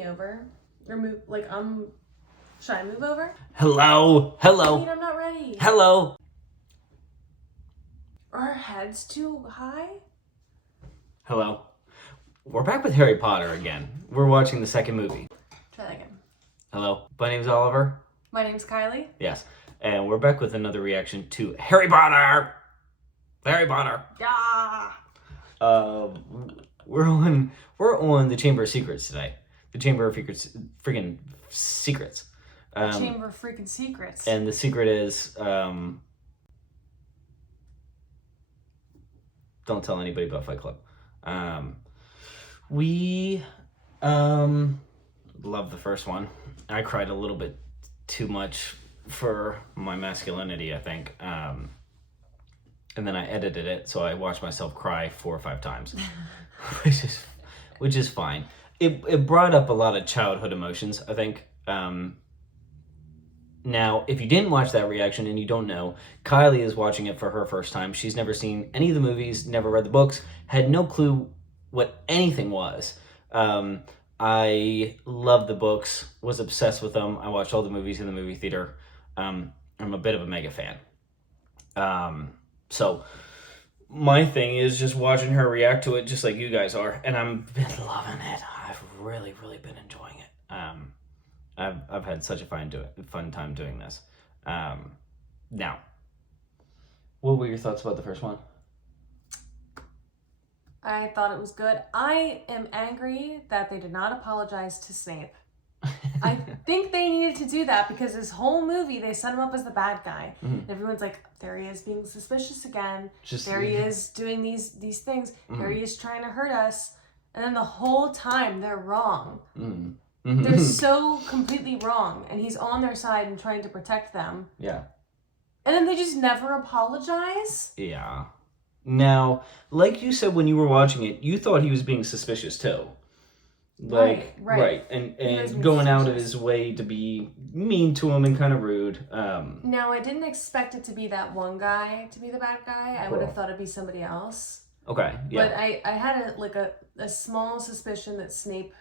me over? Or move, should I move over? Hello? I mean, I'm not ready. Hello? Are our heads too high? Hello? We're back with Harry Potter again. We're watching the second movie. Try that again. Hello? My name's Oliver. My name's Kylie. Yes. And we're back with another reaction to Harry Potter! Harry Potter! Yeah! We're on the Chamber of Secrets today. The Chamber of freaking Secrets. Chamber of freaking Secrets. And the secret is, don't tell anybody about Fight Club. We love the first one. I cried a little bit too much for my masculinity, I think. And then I edited it, so I watched myself cry 4 or 5 times, which is fine. It brought up a lot of childhood emotions, I think. Now, if you didn't watch that reaction and you don't know, Kylie is watching it for her first time. She's never seen any of the movies, never read the books, had no clue what anything was. I loved the books, was obsessed with them. I watched all the movies in the movie theater. I'm a bit of a mega fan. So my thing is just watching her react to it just like you guys are, and I've been loving it. I've really, really been enjoying it. I've had such a fun time doing this. Now, what were your thoughts about the first one? I thought it was good. I am angry that they did not apologize to Snape. I think they needed to do that because this whole movie, they set him up as the bad guy. Mm-hmm. And everyone's like, there he is being suspicious again. He is doing these things. Mm-hmm. There he is trying to hurt us. And then the whole time, they're wrong. Mm-hmm. They're so completely wrong, and he's on their side and trying to protect them. Yeah. And then they just never apologize? Yeah. Now, like you said when you were watching it, you thought he was being suspicious too. Right. And going out of his way to be mean to him and kind of rude. Now, I didn't expect it to be that one guy to be the bad guy. I would have thought it'd be somebody else. Okay, yeah. But I had a small suspicion that Snape,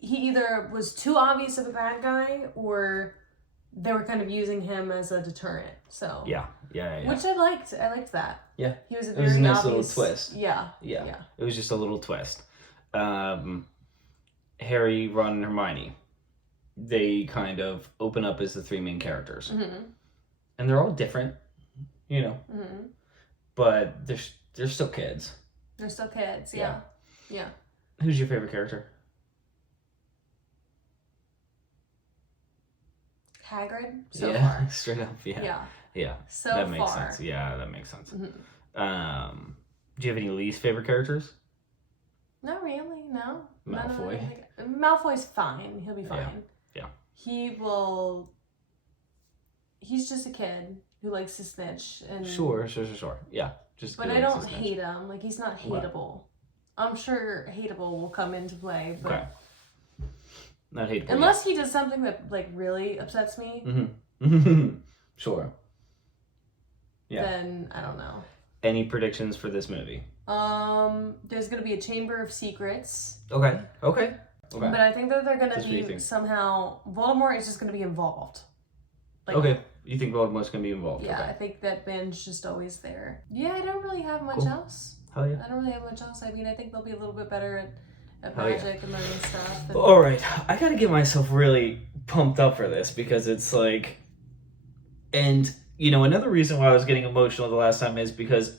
he either was too obvious of a bad guy or they were kind of using him as a deterrent. So yeah. Which I liked. I liked that. Yeah. He was It was a nice obvious little twist. Yeah. It was just a little twist. Harry, Ron, and Hermione, they kind of open up as the 3 main characters. Mm-hmm. And they're all different, you know. Mm-hmm. But they're still kids. They're still kids, yeah. Who's your favorite character? Hagrid, so far. Straight up, yeah. So that makes far. sense. Yeah, that makes sense. Mm-hmm. Do you have any least favorite characters? Not really, no. Malfoy. Malfoy's fine. He'll be fine. Yeah. He's just a kid who likes to snitch and Sure. Yeah. But I don't hate him. Like, he's not hateable. What? I'm sure hateable will come into play, but okay. Not hateable. Unless he does something that really upsets me. Mm-hmm. Sure. Yeah. Then I don't know. Any predictions for this movie? There's gonna be a Chamber of Secrets. Okay. But I think that they're gonna be somehow Voldemort is just gonna be involved. Okay. You think Voldemort's gonna be involved? Yeah, okay. I think that Ben's just always there. Yeah, I don't really have much else. Hell yeah. I don't really have much else. I mean, I think they'll be a little bit better at magic and learning stuff. And... All right, I gotta get myself really pumped up for this because it's like, and another reason why I was getting emotional the last time is because,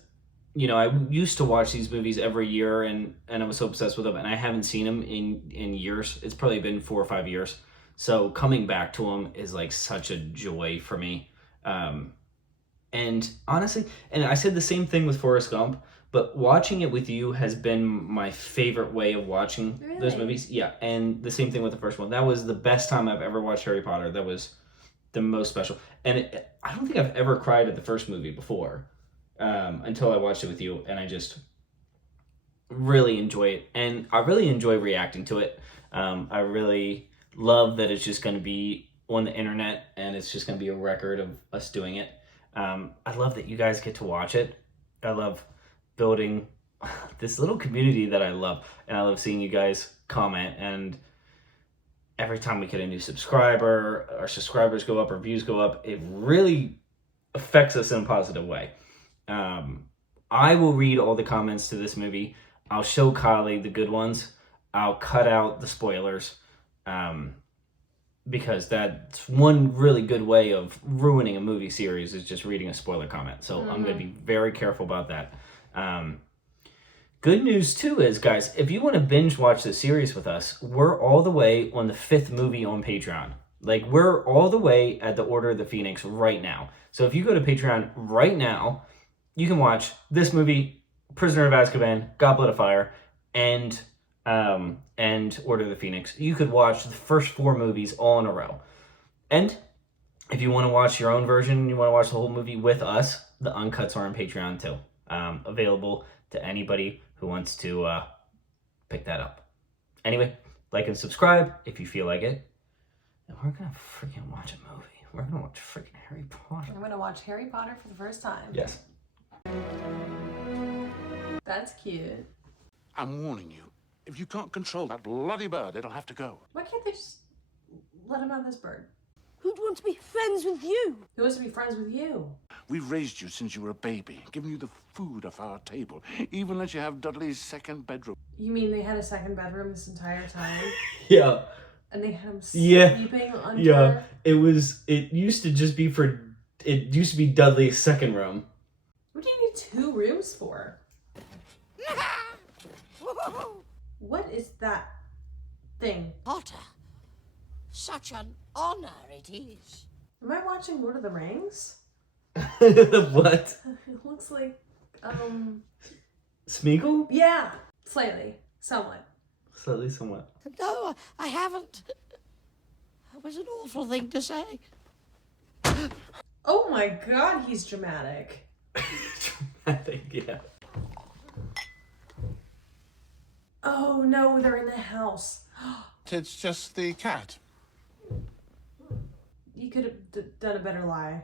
I used to watch these movies every year and I was so obsessed with them, and I haven't seen them in years. It's probably been 4 or 5 years. So coming back to them is like such a joy for me. And honestly, and I said the same thing with Forrest Gump, but watching it with you has been my favorite way of watching those movies. Yeah, and the same thing with the first one. That was the best time I've ever watched Harry Potter. That was the most special. And I don't think I've ever cried at the first movie before until I watched it with you, and I just really enjoy it. And I really enjoy reacting to it. I really love that it's just going to be on the internet, and it's just going to be a record of us doing it. I love that you guys get to watch it. I love building this little community that I love, and I love seeing you guys comment and every time we get a new subscriber, our subscribers go up, our views go up. It really affects us in a positive way. I will read all the comments to this movie. I'll show Kylie the good ones. I'll cut out the spoilers. Because that's one really good way of ruining a movie series is just reading a spoiler comment. So I'm going to be very careful about that. Good news too is, guys, if you want to binge watch the series with us, we're all the way on the 5th movie on Patreon. Like, we're all the way at the Order of the Phoenix right now. So if you go to Patreon right now, you can watch this movie, Prisoner of Azkaban, Goblet of Fire, and Order of the Phoenix. You could watch the first 4 movies all in a row. And if you want to watch your own version, you want to watch the whole movie with us, the uncuts are on Patreon too. Available to anybody who wants to pick that up. Anyway, like and subscribe if you feel like it. And we're going to freaking watch a movie. We're going to watch freaking Harry Potter. I'm going to watch Harry Potter for the first time. Yes. That's cute. I'm warning you. If you can't control that bloody bird, it'll have to go. Why can't they just let him have this bird? Who'd want to be friends with you? Who wants to be friends with you? We've raised you since you were a baby, given you the food off our table, even let you have Dudley's second bedroom. You mean they had a second bedroom this entire time? Yeah. And they had him Yeah. sleeping under? Yeah. It used to be Dudley's second room. What do you need 2 rooms for? What is that thing? Potter, such an honor it is. Am I watching Lord of the Rings? What? It looks like, Smeagol? yeah, slightly, somewhat. Slightly, somewhat. No, I haven't. That was an awful thing to say. Oh my god, he's dramatic. Dramatic, yeah. Oh no, they're in the house. It's just the cat. You could have done a better lie.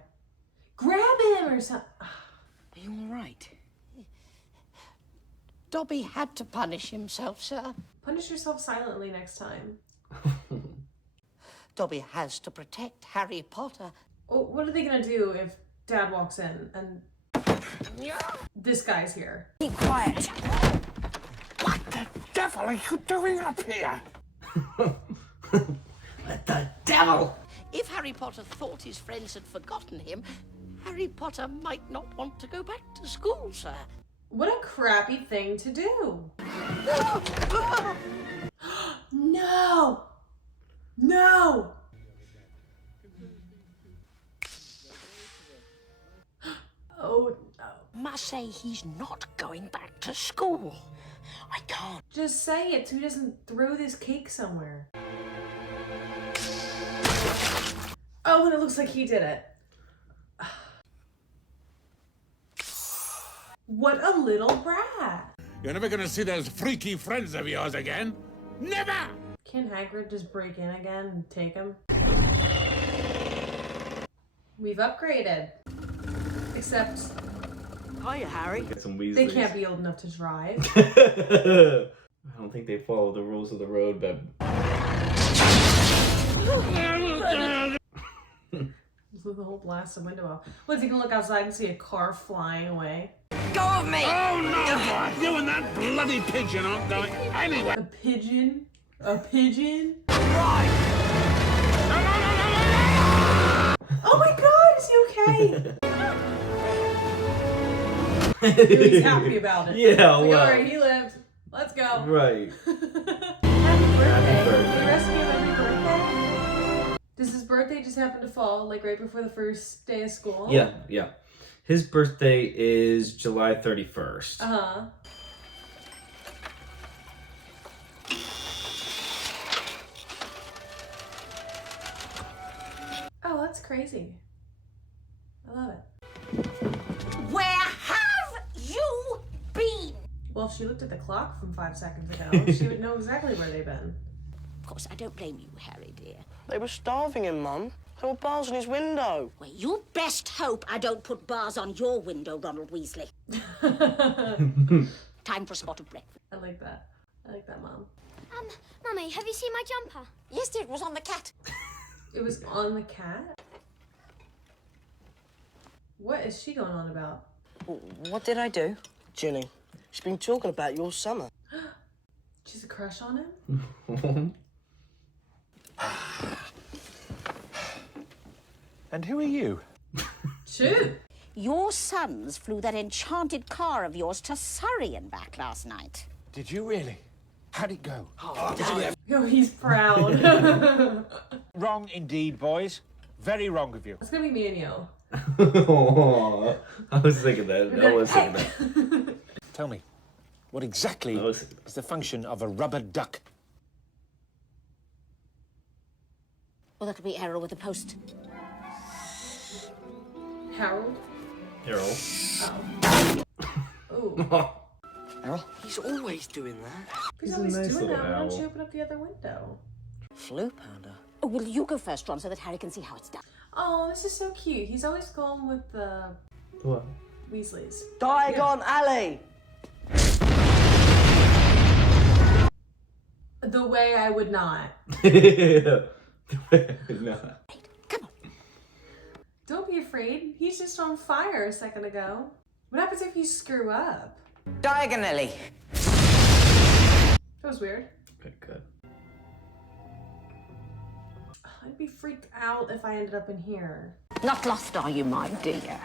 Grab him or something. Are you all right? Dobby had to punish himself, sir. Punish yourself silently next time. Dobby has to protect Harry Potter. Oh, what are they gonna do if Dad walks in and this guy's here? Keep quiet. What the devil are you doing up here? What the devil? If Harry Potter thought his friends had forgotten him, Harry Potter might not want to go back to school, sir. What a crappy thing to do. No! No! Oh no. Must say he's not going back to school. I can't. Just say it so he doesn't throw this cake somewhere. Oh, and it looks like he did it. What a little brat. You're never gonna see those freaky friends of yours again. Never! Can Hagrid just break in again and take him? We've upgraded. Except Hiya, Harry. Get some Weasleys. they can't be old enough to drive. I don't think they follow the rules of the road, but Blew the whole blasted window off. Was he gonna look outside and see a car flying away? Go with me! Oh no! You and that bloody pigeon aren't going anywhere! A pigeon? A pigeon? Right! Oh my god, is he okay? He's happy about it. Yeah, Like, well. alright, he lived. Let's go. Right. Happy birthday. birthday. You rescued him every birthday? Does his birthday just happen to fall, like, right before the first day of school? Yeah. His birthday is July 31st. Uh-huh. Oh, that's crazy. I love it. Where have you been? Well, if she looked at the clock from 5 seconds ago, she would know exactly where they've been. Of course, I don't blame you, Harry, dear. They were starving him, Mum. There were bars on his window. Well, you best hope I don't put bars on your window, Ronald Weasley. Time for a spot of breakfast. I like that. I like that, Mom. Mummy, have you seen my jumper? Yes, dear, it was on the cat. It was on the cat? What is she going on about? What did I do? Ginny, she's been talking about your summer. She's a crush on him? And who are you? Shoot! Your sons flew that enchanted car of yours to Surrey and back last night. Did you really? How'd it go? Oh, he's proud. Wrong indeed, boys. Very wrong of you. It's gonna be me and you. I was thinking that. I was thinking that. Tell me, what exactly is the function of a rubber duck? Well, that could be Errol with the post. Harold? Harold. Oh. Ooh. Errol? He's always doing that. He's a always nice doing little that. Why don't owl. you open up the other window? Flu powder. Oh, well, you go first, Ron, so that Harry can see how it's done. Oh, this is so cute. He's always going with the What? Weasleys. Diagon Alley! The way I would not. No. Come on. Don't be afraid. He's just on fire a second ago. What happens if you screw up? Diagonally. That was weird. Good. I'd be freaked out if I ended up in here. Not lost, are you, my dear?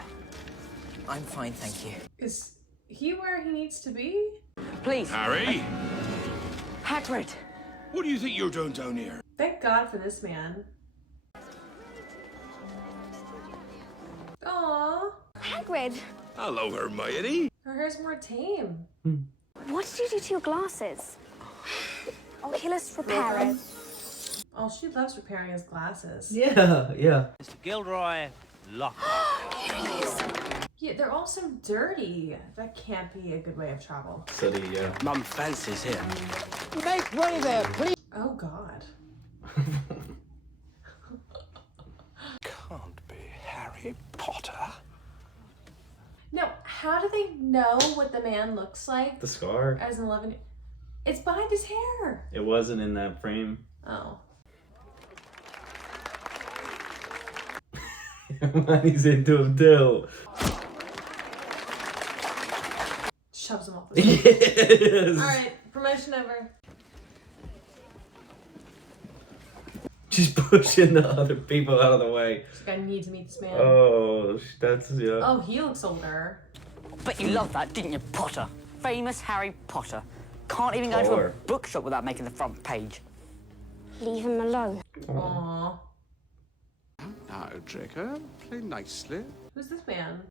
I'm fine, thank you. Is he where he needs to be? Please, Harry? Hagrid. What do you think you're doing down here? Thank God for this man. Aww. Hagrid, Hello, Hermione. Her hair's more tame. what did you do to your glasses? Oh, here, let's repair it. Oh, she loves repairing his glasses. Yeah. Mr. Gilderoy, lock. Yeah, they're all so dirty. That can't be a good way of travel. So yeah. Mum fancies here. Make way there, please. Oh, God. Can't be Harry Potter. No, how do they know what the man looks like The scar. as an 11? It's behind his hair. It wasn't in that frame. Oh. He's into him too. Shoves him off the stage. Yes. Alright, promotion over. She's pushing the other people out of the way. She's like, I need to meet this man. Oh, that's yeah. Oh, he looks older. But you loved that, didn't you, Potter? Famous Harry Potter. Can't even go to a Taller. bookshop without making the front page. Leave him alone. Aww. Now, Draco, play nicely. Who's this man?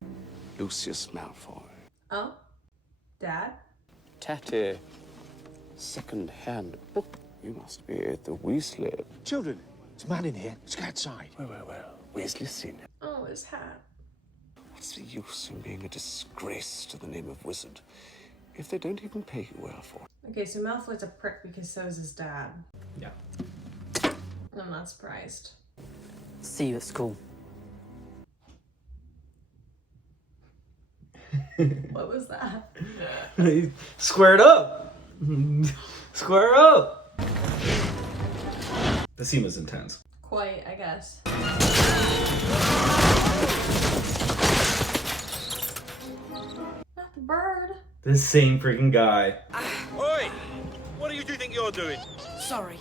Lucius Malfoy. Oh? Dad? Tatty. Second-hand book. You must be at the Weasley. Children, it's a man in here. Let's go outside. Well. Weasley Senior. Oh, his hat. What's the use in being a disgrace to the name of wizard if they don't even pay you well for it? Okay, so Malfoy's a prick because so is his dad. Yeah. I'm not surprised. See you at school. What was that? Squared up. Square up. The scene was intense. Quite, I guess. Not the bird. The same freaking guy. Oi! What do you two think you're doing? Sorry.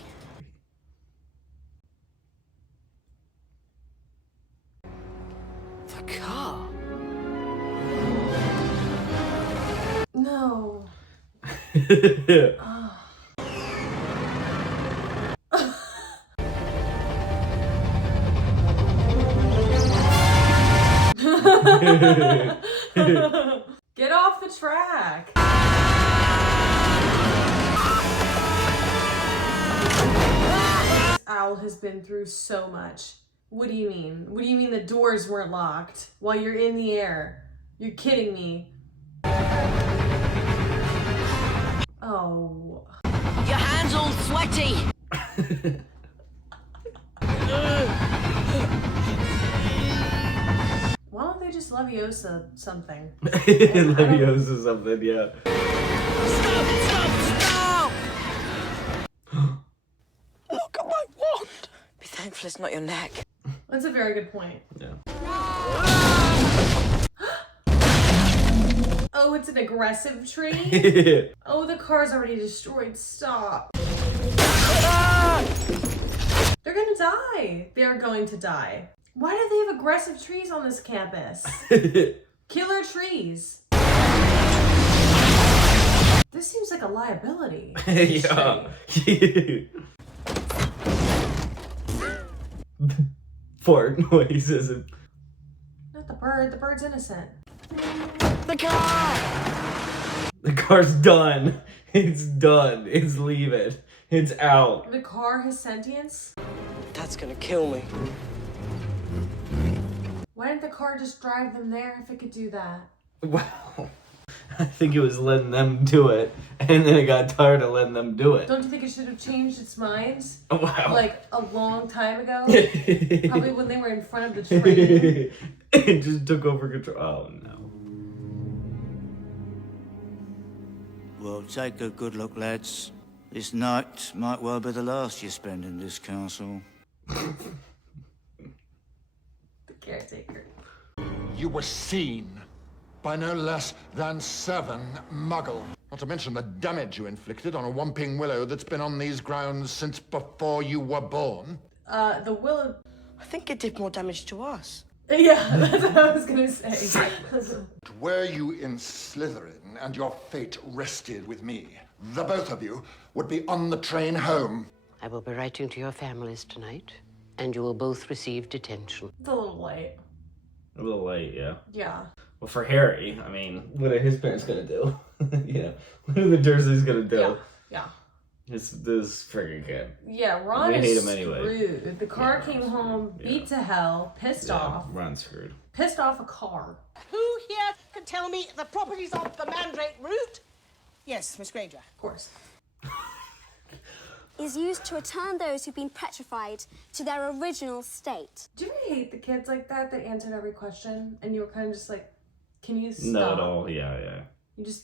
The car. No. Get off the track. This owl has been through so much. What do you mean? What do you mean the doors weren't locked while you're in the air? You're kidding me. Oh. Your hands all sweaty. Why don't they just Leviosa something? Leviosa something, yeah. Stop! Thankfully it's not your neck. That's a very good point. Yeah. Oh, it's an aggressive tree? Oh, the car's already destroyed. Stop. They're gonna die. They're going to die. Why do they have aggressive trees on this campus? Killer trees. This seems like a liability. Yeah. Fart noises. Not the bird. The bird's innocent. The car! The car's done. It's done. It's leave it. It's out. The car has sentience? Dad's gonna kill me. Why didn't the car just drive them there if it could do that? Wow. I think it was letting them do it, and then it got tired of letting them do it. Don't you think it should have changed its mind? Wow. Like a long time ago? Probably when they were in front of the train. It just took over control. Oh no. Well, take a good look, lads. This night might well be the last you spend in this castle. The caretaker. You were seen by no less than 7 Muggles. Not to mention the damage you inflicted on a Whomping Willow that's been on these grounds since before you were born. The willow... I think it did more damage to us. Yeah, that's what I was gonna say. Were you in Slytherin and your fate rested with me, the both of you would be on the train home. I will be writing to your families tonight, and you will both receive detention. It's a little late. A little late, yeah. Yeah. Well, for Harry, I mean, what are his parents gonna do? Yeah. What are the Dursleys gonna do? Yeah. This friggin' kid. Yeah, Ron They is hate him anyway. screwed. The car came home, beat to hell, pissed off. Ron's screwed. Pissed off a car. Who here can tell me the properties of the mandrake root? Yes, Miss Granger. Of course. Is used to return those who've been petrified to their original state. Do you ever hate the kids like that answered every question and you were kind of just like, can you stop? Not at all, yeah.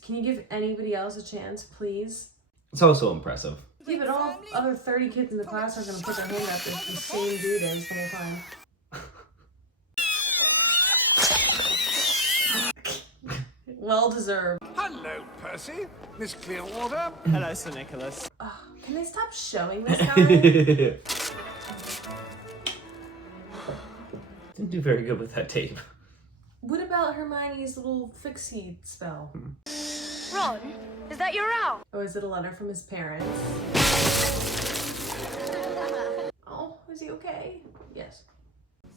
Can you give anybody else a chance, please? It's also impressive. Yeah, but all other 30 kids in the class are gonna put their hand up if the same dude is the whole time. Well deserved. Hello, Percy. Miss Clearwater. Hello, Sir Nicholas. Can they stop showing this guy? Didn't do very good with that tape. What about Hermione's little fixie spell? Ron, is that your owl? Oh, is it a letter from his parents? Oh, is he okay? Yes.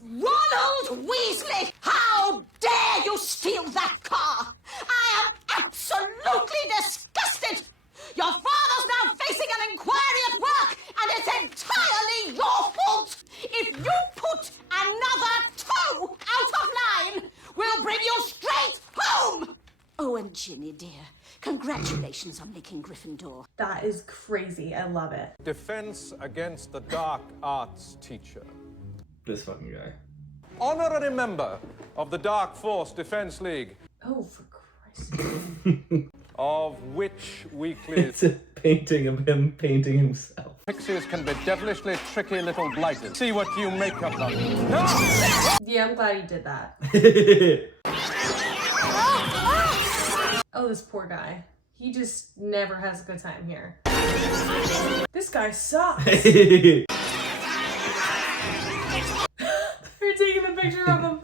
Ronald Weasley! How dare you steal that car! I am absolutely disgusted! Your father's now facing an inquiry at work, and it's entirely your fault! If you put another toe out of line, we'll bring you straight home! Oh, and Ginny, dear, congratulations on making Gryffindor. That is crazy. I love it. Defense against the dark arts teacher. This fucking guy. Honorary member of the Dark Force Defense League. Oh, for Christ's sake. Of which weekly... It's a painting of him painting himself. Pixies can be devilishly tricky little blighters. See what you make of them. Yeah, I'm glad he did that. Oh, this poor guy. He just never has a good time here. This guy sucks. You're taking a picture of him.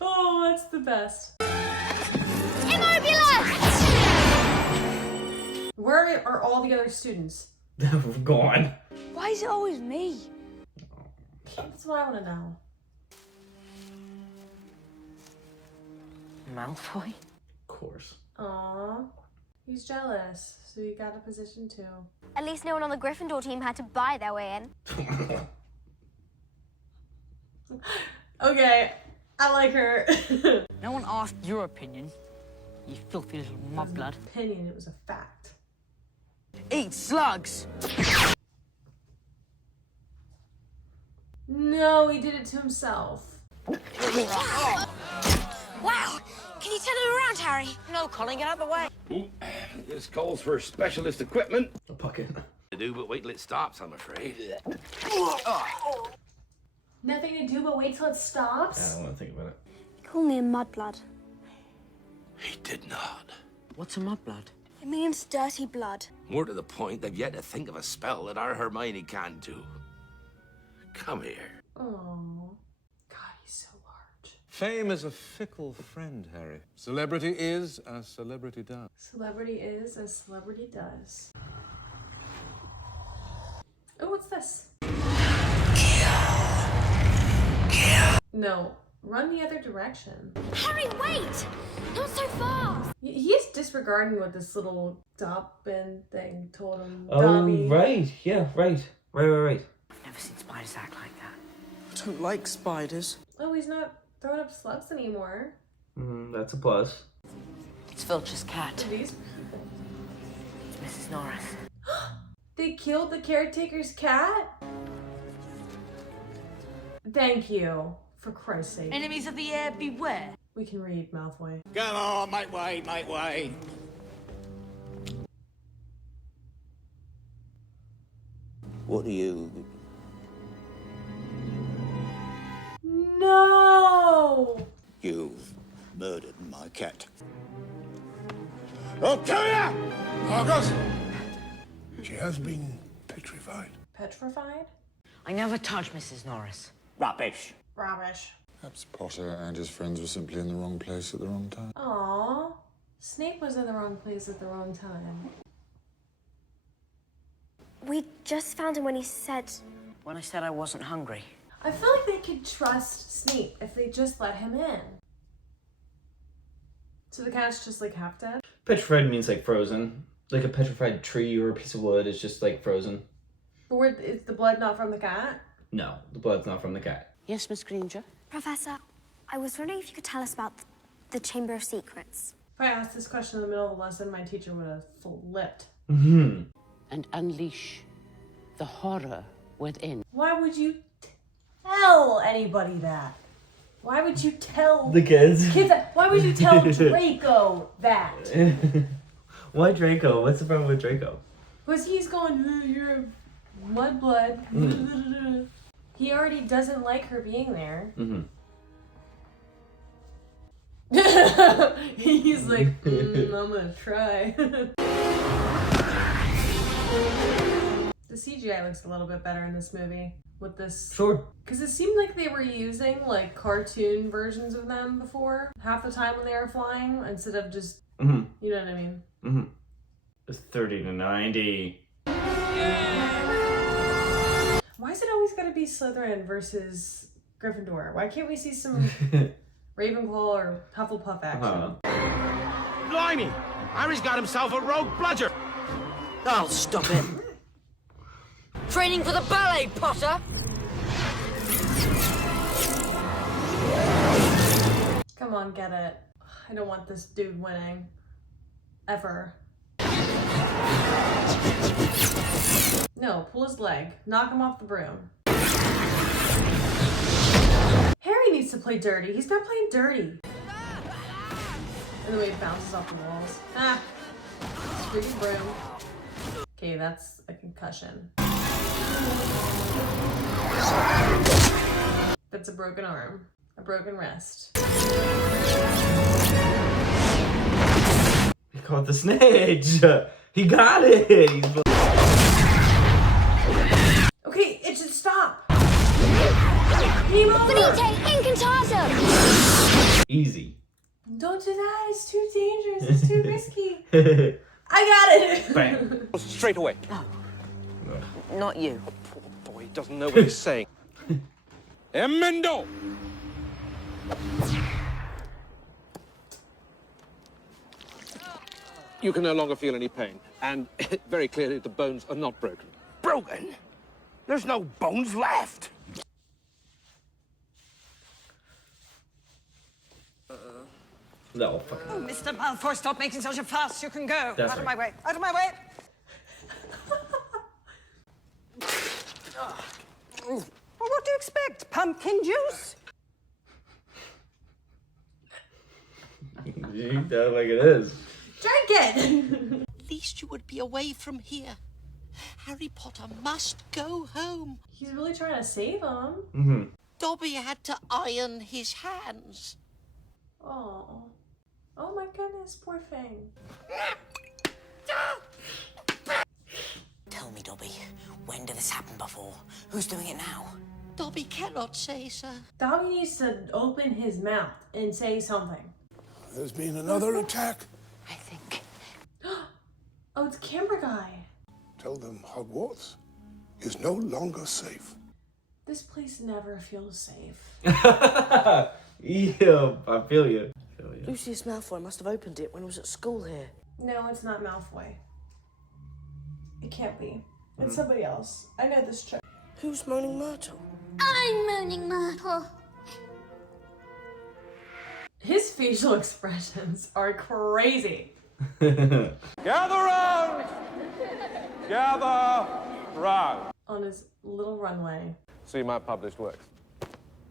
Oh, that's the best. Where are all the other students? Gone. Why is it always me? That's what I want to know. Malfoy? Of course. Aww. He's jealous, so he got a position too. At least no one on the Gryffindor team had to buy their way in. Okay, I like her. No one asked your opinion, you filthy little mudblood. Opinion, it was a fact. Eat slugs! No, he did it to himself. Wow! Can you turn him around, Harry? No, Colin, get out of the way. This calls for specialist equipment. A bucket. To do, but wait till it stops, I'm afraid. Nothing to do but wait till it stops? I don't want to think about it. They call me a mudblood. He did not. What's a mudblood? It means dirty blood. More to the point, they've yet to think of a spell that our Hermione can't do. Come here. Oh, God, he's so large. Fame is a fickle friend, Harry. Celebrity is as celebrity does. Celebrity is as celebrity does. Oh, what's this? No, run the other direction. Harry, wait! Not so fast! He's disregarding what this little Dobby thing told him. Oh, Dobby. right. Yeah, right. Right. I've never seen spiders act like that. I don't like spiders. Oh, he's not throwing up slugs anymore. That's a plus. It's Filch's cat. These It's Mrs. Norris. They killed the caretaker's cat? Thank you. For Christ's sake. Enemies of the air, beware. We can read, Malfoy. Come on, make way, make way. What are you? No! You've murdered my cat. I'll kill you! August! She has been petrified. Petrified? I never touched Mrs. Norris. Rubbish. Rubbish. Perhaps Potter and his friends were simply in the wrong place at the wrong time. Aww. Snape was in the wrong place at the wrong time. We just found him when he said... When I said I wasn't hungry. I feel like they could trust Snape if they just let him in. So the cat's just like half dead? Petrified means like frozen. Like a petrified tree or a piece of wood is just like frozen. But is the blood not from the cat? No, the blood's not from the cat. Yes, Miss Granger? Professor, I was wondering if you could tell us about the Chamber of Secrets. If I asked this question in the middle of the lesson, my teacher would have flipped. And unleash the horror within. Why would you tell anybody that? Why would you tell the kids that? Why would you tell Draco that? Why Draco? What's the problem with Draco? Because he's going, you're a mudblood. He already doesn't like her being there. He's like, I'm gonna try. The CGI looks a little bit better in this movie with this. Sure. Because it seemed like they were using like cartoon versions of them before, half the time when they were flying, instead of just, you know what I mean? It's 30 to 90. Why is it always gotta be Slytherin versus Gryffindor? Why can't we see some Ravenclaw or Hufflepuff action? Blimey! Harry's got himself a rogue bludger! Oh, stop it. Training for the ballet, Potter! Come on, get it. I don't want this dude winning. Ever. No, pull his leg. Knock him off the broom. Harry needs to play dirty. He's been playing dirty. And the way it bounces off the walls. Ah! Screwy broom. Okay, that's a concussion. That's a broken arm. A broken wrist. He caught the snitch. He got it. Okay, it should stop. Game over. Easy. Don't do that. It's too dangerous. It's too risky. I got it. Bang. Straight away. Not you. Poor boy doesn't know what he's saying. Emendo! You can no longer feel any pain, and very clearly the bones are not broken. Broken? There's no bones left! No, fuck. Oh, Mr. Malfoy, stop making such a fuss. You can go. That's Out of right. my way. Out of my way. Well, what do you expect? Pumpkin juice? You eat that like it is. Drink it. At least you would be away from here. Harry Potter must go home. He's really trying to save him. Dobby had to iron his hands. Oh. Oh my goodness, poor thing. Tell me, Dobby, when did this happen before? Who's doing it now? Dobby cannot say, sir. Dobby needs to open his mouth and say something. There's been another attack. I think. Oh, it's camera guy. Tell them Hogwarts is no longer safe. This place never feels safe. Yeah, I feel you. Lucius Malfoy must have opened it when he was at school here. No, it's not Malfoy. It can't be. It's somebody else. I know this trick. Who's Moaning Myrtle? I'm Moaning Myrtle. His facial expressions are crazy. Gather round! Gather round! On his little runway. See my published works.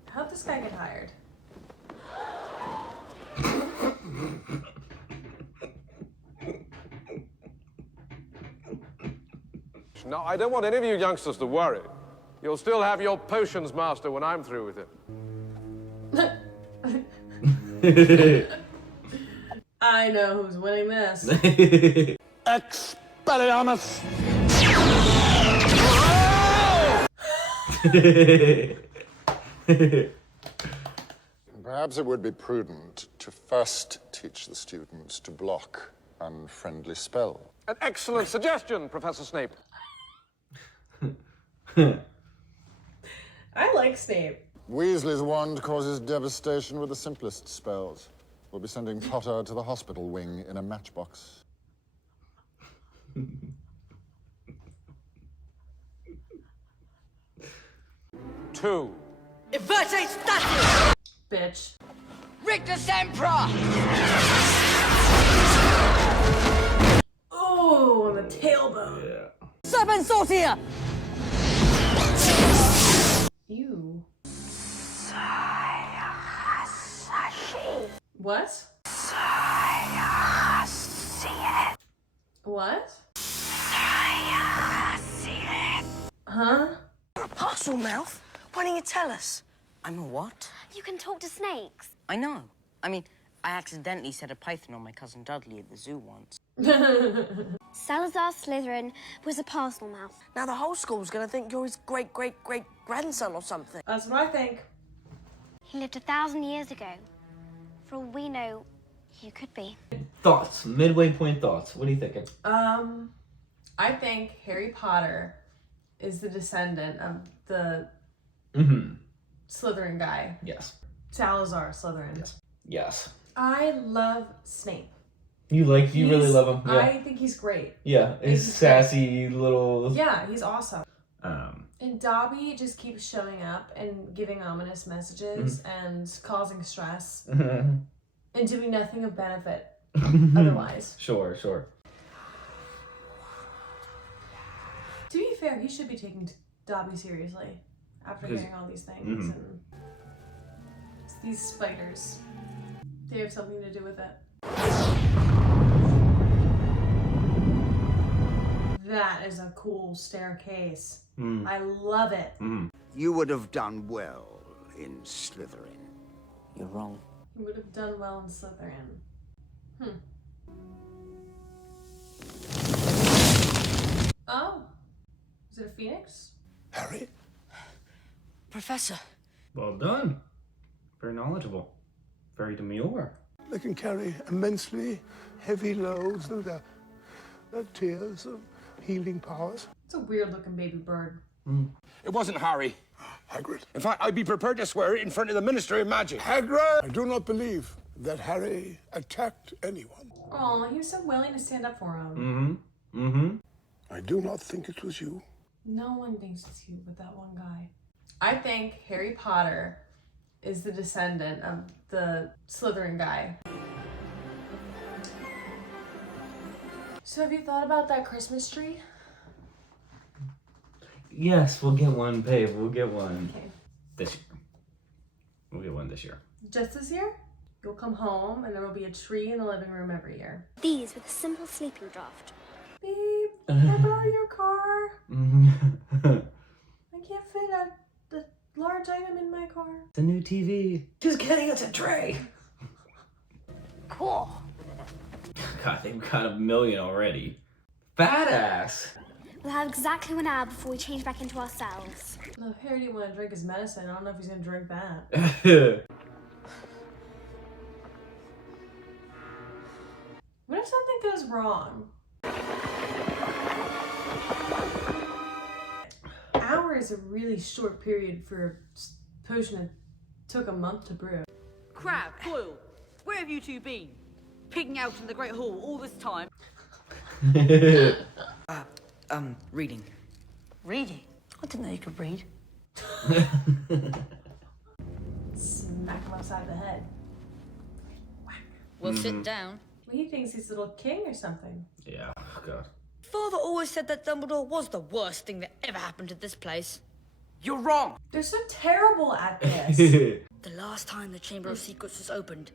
How'd this guy get hired? No, I don't want any of you youngsters to worry. You'll still have your potions master when I'm through with him. I know who's winning this. Expelliarmus! Perhaps it would be prudent to first teach the students to block unfriendly spells. An excellent suggestion, Professor Snape. I like Snape. Weasley's wand causes devastation with the simplest spells. We'll be sending Potter to the hospital wing in a matchbox. Two. Inverte status! Bitch. Rictus Emperor! Oh, on the tailbone. Yeah. Serpent Sortier! Ew. What? What? Huh? You're a parcel mouth. Why didn't you tell us? I'm a what? You can talk to snakes. I know. I mean, I accidentally set a python on my cousin Dudley at the zoo once. Salazar Slytherin was a parcel mouth. Now the whole school's gonna think you're his great-great-great-grandson or something. That's what I think. He lived 1,000 years ago. For all we know, you could be. Thoughts, midway point thoughts. What are you thinking? I think Harry Potter is the descendant of the Slytherin guy. Yes. Salazar Slytherin. Yes. I love Snape. You really love him. Yeah. I think he's great. Yeah, his sassy little. Yeah, he's awesome. And Dobby just keeps showing up and giving ominous messages and causing stress and doing nothing of benefit otherwise. Sure. To be fair, he should be taking Dobby seriously after hearing all these things. And these spiders, they have something to do with it. That is a cool staircase. I love it. You would have done well in Slytherin. You're wrong. You would have done well in Slytherin. Oh. Is it a phoenix? Harry? Professor. Well done. Very knowledgeable. Very demure. They can carry immensely heavy loads, and their tears of healing powers. It's a weird looking baby bird. It wasn't Harry. Hagrid. In fact, I'd be prepared to swear it in front of the Ministry of Magic. Hagrid! I do not believe that Harry attacked anyone. Oh, he was so willing to stand up for him. I do not think it was you. No one thinks it's you but that one guy. I think Harry Potter is the descendant of the Slytherin guy. So have you thought about that Christmas tree? Yes, we'll get one, babe. We'll get one. Okay. This year. We'll get one this year. Just this year? You'll come home and there will be a tree in the living room every year. These with a simple sleeping draft. Babe, can I borrow your car? I can't fit a large large item in my car? The new TV. Just kidding, it's a tray. Cool. God, they've got 1 million already. Badass. We'll have exactly 1 hour before we change back into ourselves. No, Harry didn't want to drink his medicine. I don't know if he's gonna drink that. What if something goes wrong? Hour is a really short period for a potion that took a month to brew. Crab, Boyle, where have you two been? Pigging out in the Great Hall all this time? Reading. Reading? I didn't know you could read. Smack him upside the head. Whack. Well, sit down. He thinks he's a little king or something. Yeah, God. Father always said that Dumbledore was the worst thing that ever happened to this place. You're wrong. They're so terrible at this. The last time the Chamber of Secrets was opened,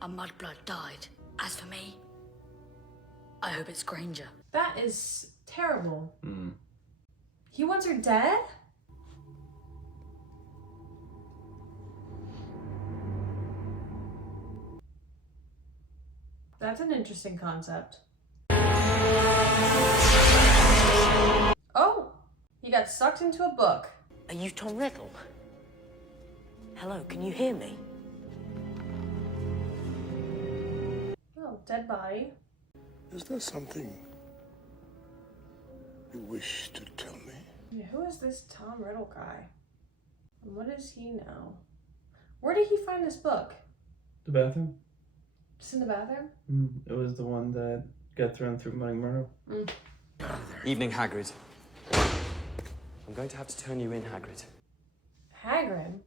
a mudblood died. As for me, I hope it's Granger. That is terrible. He wants her dead? That's an interesting concept. Oh, he got sucked into a book. Are you Tom Riddle? Hello, can you hear me? Oh, dead body. Is there something you wish to tell me? Yeah, who is this Tom Riddle guy? And what does he know? Where did he find this book? The bathroom? Just in the bathroom? It was the one that got thrown through Moaning Myrtle. Evening, Hagrid. I'm going to have to turn you in, Hagrid. Hagrid?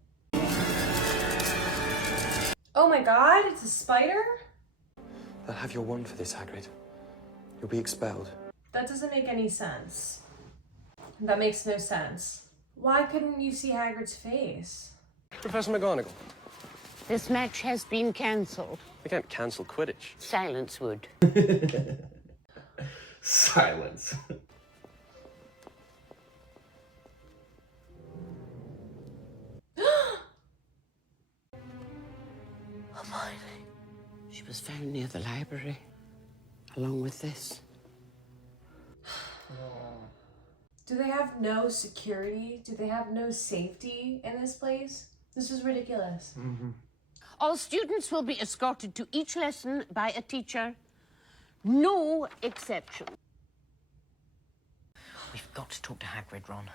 Oh my god, it's a spider? They'll have your wand for this, Hagrid. You'll be expelled. That doesn't make any sense. That makes no sense. Why couldn't you see Hagrid's face? Professor McGonagall. This match has been cancelled. We can't cancel Quidditch. Silence would. Silence. Hermione. She was found near the library, along with this. Do they have no security? Do they have no safety in this place? This is ridiculous. All students will be escorted to each lesson by a teacher. No exception. We've got to talk to Hagrid, Ron.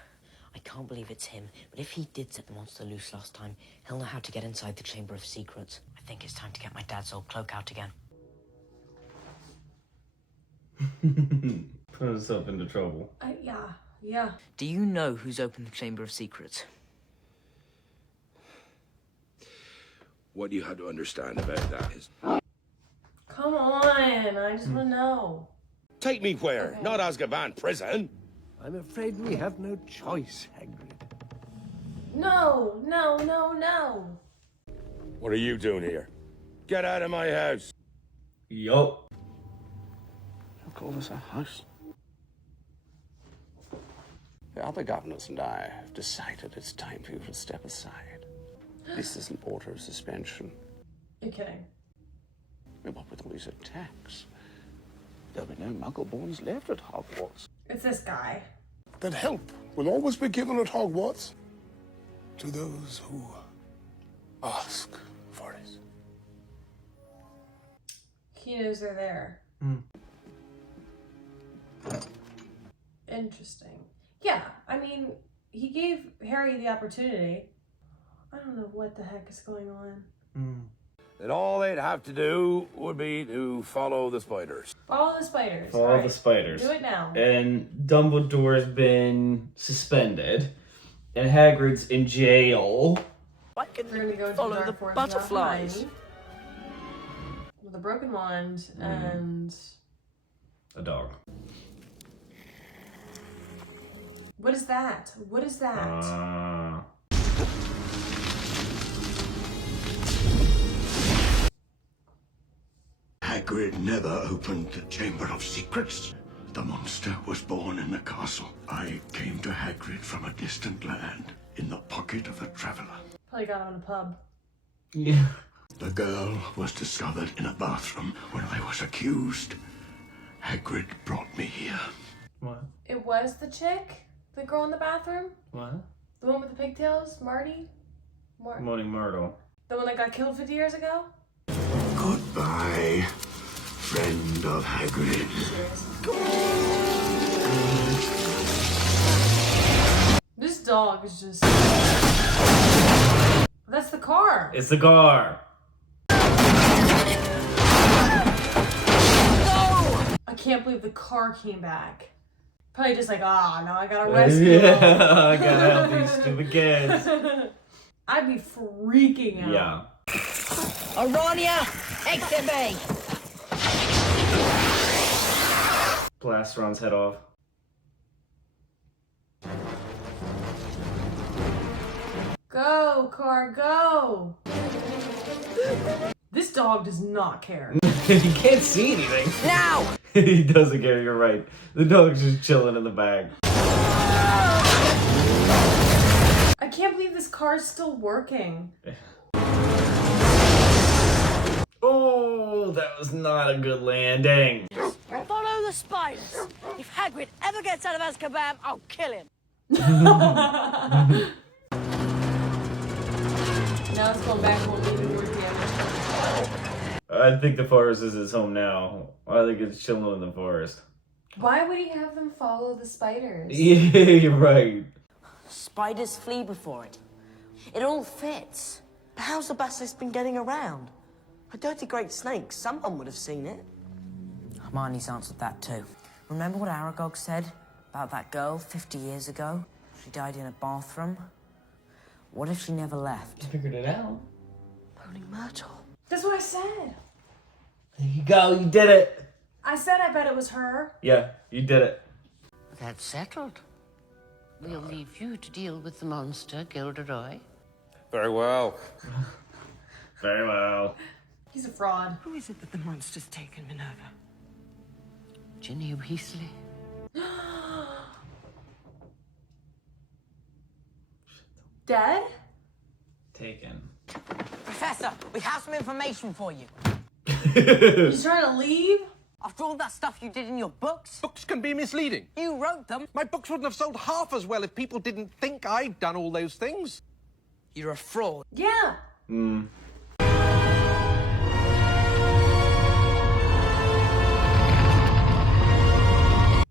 I can't believe it's him, but if he did set the monster loose last time, he'll know how to get inside the Chamber of Secrets. I think it's time to get my dad's old cloak out again. Put himself into trouble. Yeah. Do you know who's opened the Chamber of Secrets? What you have to understand about that is... Come on, I just want to know. Take me where? Not Azkaban prison. I'm afraid we have no choice, Hagrid. No. What are you doing here? Get out of my house. Yup. You call this a house? The other governors and I have decided it's time for you to step aside. This is an order of suspension. You're kidding. What with all these attacks? There'll be no Muggle-borns left at Hogwarts. It's this guy. That help will always be given at Hogwarts to those who ask for it. He knows they're there. Interesting. Yeah, I mean, he gave Harry the opportunity. I don't know what the heck is going on. And all they'd have to do would be to follow the spiders. Follow the spiders. Follow the spiders. Do it now. And Dumbledore's been suspended. And Hagrid's in jail. Why can We're gonna go into follow Dark the Forest butterflies? without Hermione. With a broken wand and... A dog. What is that? What is that? Hagrid never opened the Chamber of Secrets. The monster was born in the castle. I came to Hagrid from a distant land. in the pocket of a traveler. Probably got him in a pub. Yeah. The girl was discovered in a bathroom when I was accused. Hagrid brought me here. What? It was the chick? The girl in the bathroom? What? The one with the pigtails? Marty? Moaning Myrtle. The one that got killed 50 years ago? Goodbye, friend of Hagrid. This dog is just... That's the car. It's the car. I can't believe the car came back. Probably just like, now I gotta rescue Yeah, them. I gotta help these stupid kids. I'd be freaking out. Yeah. Aronia, exhibit. Blast Ron's head off. Go, car, go. This dog does not care. He can't see anything. Now! He doesn't care, you're right. The dog's just chilling in the bag. I can't believe this car's still working. Oh, that was not a good landing. Follow the spiders. If Hagrid ever gets out of Azkaban, I'll kill him. Now it's going back home even worse again. I think the forest is his home now. I think it's chilling in the forest. Why would he have them follow the spiders? Yeah, you're right. Spiders flee before it. It all fits. But how's the basilisk been getting around? A dirty great snake, someone would have seen it. Hermione's answered that too. Remember what Aragog said about that girl 50 years ago? She died in a bathroom. What if she never left? Figured it out. Moaning Myrtle. That's what I said. There you go, you did it. I said I bet it was her. Yeah, you did it. That's settled. We'll leave you to deal with the monster, Gilderoy. Very well. Very well. He's a fraud. Who is it that the monster's taken, Minerva? Ginny Weasley. Dead? Taken. Professor, we have some information for you. He's trying to leave? After all that stuff you did in your books? Books can be misleading. You wrote them. My books wouldn't have sold half as well if people didn't think I'd done all those things. You're a fraud. Yeah.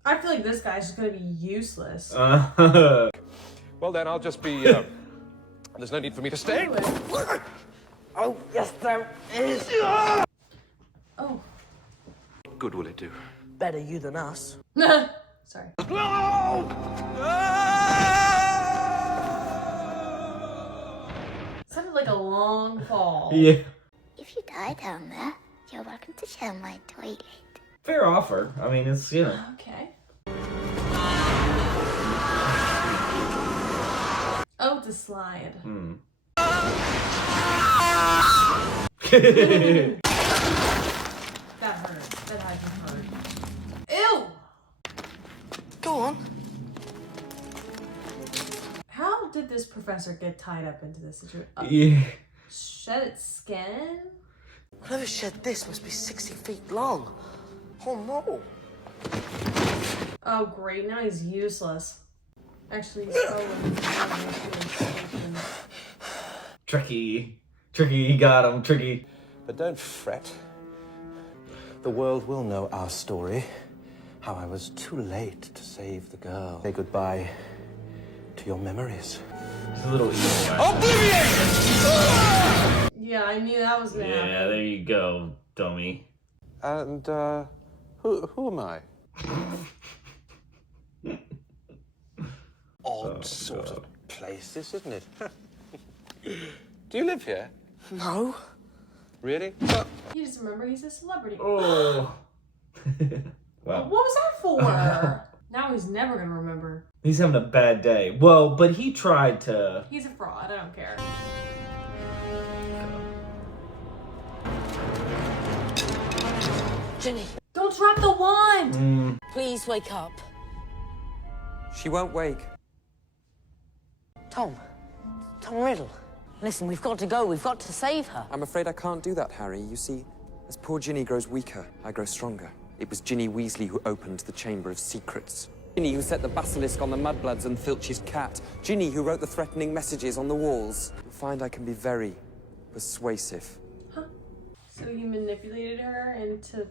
I feel like this guy's just gonna be useless. Well, then I'll just be. There's no need for me to stay. Oh, yes, there is. Oh. Good will it do? Better you than us. Sorry. Sounded like a long fall. Yeah. If you die down there, you're welcome to share my toilet. Fair offer. I mean, it's, you know. Okay. Oh, to slide. That hurt. That had to hurt. Ew! Go on. How did this professor get tied up into this situation? Yeah. Shed its skin? Whoever shed this must be 60 feet long. Oh no. Oh great, now he's useless. Actually, he's stolen. Tricky. Tricky, he got him. Tricky. But don't fret. The world will know our story. How I was too late to save the girl. Say goodbye to your memories. He's a little evil. Oblivion! Yeah, I knew that was gonna happen. Yeah, there you go, dummy. And, who am I? Odd sort of place, this, isn't it? Do you live here? No. Really? You just remember he's a celebrity. Oh. What was that for? Now he's never gonna remember. He's having a bad day. Well, but he tried to... He's a fraud, I don't care. Ginny. Don't drop the wand! Please wake up. She won't wake. Tom, Tom Riddle. Listen, we've got to go. We've got to save her. I'm afraid I can't do that, Harry. You see, as poor Ginny grows weaker, I grow stronger. It was Ginny Weasley who opened the Chamber of Secrets. Ginny who set the basilisk on the Mudbloods and Filch's cat. Ginny who wrote the threatening messages on the walls. You'll find I can be very persuasive. Huh? So he manipulated her into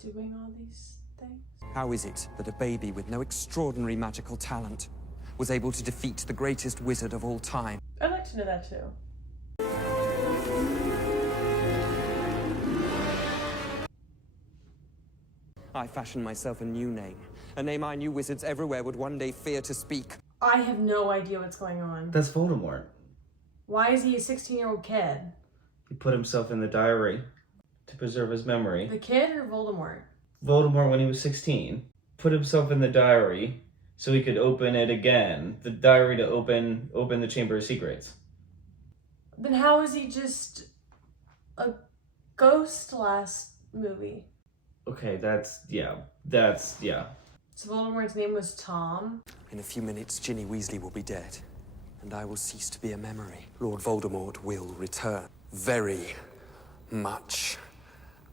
doing all these things? How is it that a baby with no extraordinary magical talent was able to defeat the greatest wizard of all time? I'd like to know that too. I fashioned myself a new name. A name I knew wizards everywhere would one day fear to speak. I have no idea what's going on. That's Voldemort. Why is he a 16-year-old kid? He put himself in the diary to preserve his memory. The kid or Voldemort? Voldemort, when he was 16, put himself in the diary so he could open it again. The diary to open the Chamber of Secrets. Then how is he just a ghost last movie? Okay, that's yeah. So Voldemort's name was Tom? In a few minutes, Ginny Weasley will be dead, and I will cease to be a memory. Lord Voldemort will return. Very much